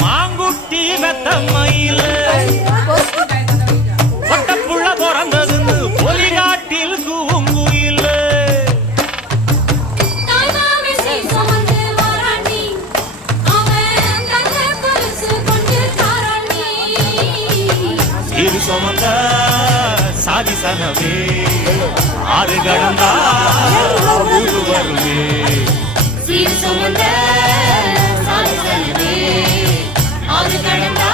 மாங்குட்டி வெத்தம்மையில பொட்டப்புள்ள பிறந்ததுன்னு பொலிகாட்டில் கூங்குயில இரு சுமந்த சாதி சனவே ஆறு கடந்தா வருவே சீர் சுமந்த சாதி சனவே ஆறு கடந்தா